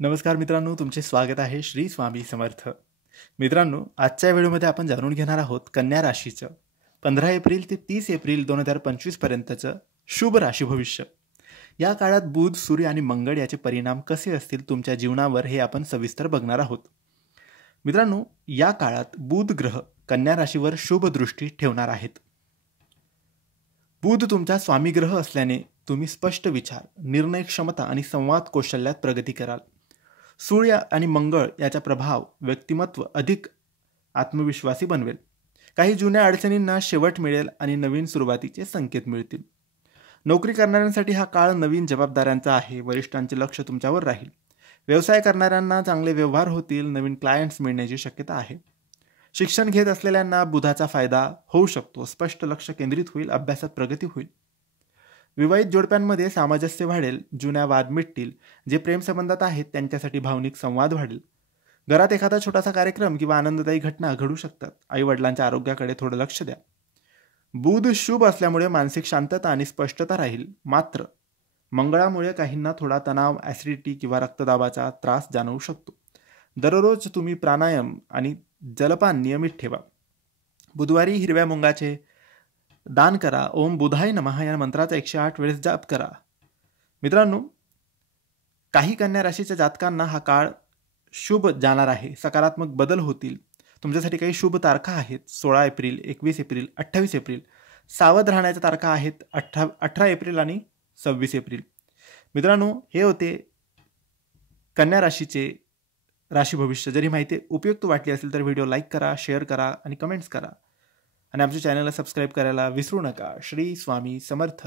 नमस्कार मित्रांनो, तुमचे स्वागत आहे श्री स्वामी समर्थ. मित्रांनो, आजच्या व्हिडिओमध्ये आपण जाणून घेणार आहोत कन्या राशीचं 15 एप्रिल ते 30 एप्रिल 2025 पर्यंतचं शुभ राशी भविष्य. या काळात बुध, सूर्य आणि मंगळ याचे परिणाम कसे असतील तुमच्या जीवनावर हे आपण सविस्तर बघणार आहोत. मित्रांनो, या काळात बुध ग्रह कन्या राशीवर शुभ दृष्टी ठेवणार आहेत. बुध तुमचा स्वामी ग्रह असल्याने तुम्ही स्पष्ट विचार, निर्णय क्षमता आणि संवाद कौशल्यात प्रगती कराल. सूर्य आणि मंगळ याचा प्रभाव व्यक्तिमत्व अधिक आत्मविश्वासी बनवेल. काही जुन्या अडचणींना शेवट मिळेल आणि नवीन सुरुवातीचे संकेत मिळतील. नोकरी करणाऱ्यांसाठी हा काळ नवीन जबाबदाऱ्यांचा आहे. वरिष्ठांचे लक्ष तुमच्यावर राहील. व्यवसाय करणाऱ्यांना चांगले व्यवहार होतील. नवीन क्लायंट्स मिळण्याची शक्यता आहे. शिक्षण घेत असलेल्यांना बुधाचा फायदा होऊ शकतो. स्पष्ट लक्ष केंद्रित होईल. अभ्यासात प्रगती होईल. विवाहित जोडप्यांमध्ये सामंजस्य वाढेल. जुन्या वाद मिटतील. जे प्रेमसंबंधात आहेत त्यांच्यासाठी भावनिक संवाद वाढेल. घरात एखादा छोटासा कार्यक्रम किंवा आनंददायी घटना घडू शकतात. आई वडिलांच्या आरोग्याकडे थोडं लक्ष द्या. बुध शुभ असल्यामुळे मानसिक शांतता आणि स्पष्टता राहील. मात्र मंगळामुळे काहींना थोडा तणाव, ॲसिडिटी किंवा रक्तदाबाचा त्रास जाणवू शकतो. दररोज तुम्ही प्राणायाम आणि जलपान नियमित ठेवा. बुधवारी हिरव्या मुंगाचे दान करा. ओम बुधाय नमः या मंत्राचा 108 वेळेस जाप करा. मित्रांनो, काही कन्या राशीच्या जातकांना हा काळ शुभ जाणार आहे. सकारात्मक बदल होतील. तुमच्यासाठी काही शुभ तारखा आहेत. 16 एप्रिल, 21 एप्रिल, 28 एप्रिल. सावध राहण्याच्या तारखा आहेत 18 एप्रिल आणि 26 एप्रिल. मित्रांनो, हे होते कन्या राशीचे राशी भविष्य. जरी माहिती उपयुक्त वाटली असेल तर व्हिडिओ लाईक करा, शेअर करा आणि कमेंट्स करा. आणि आमच्या चॅनलला सबस्क्राईब करायला विसरू नका. श्री स्वामी समर्थ.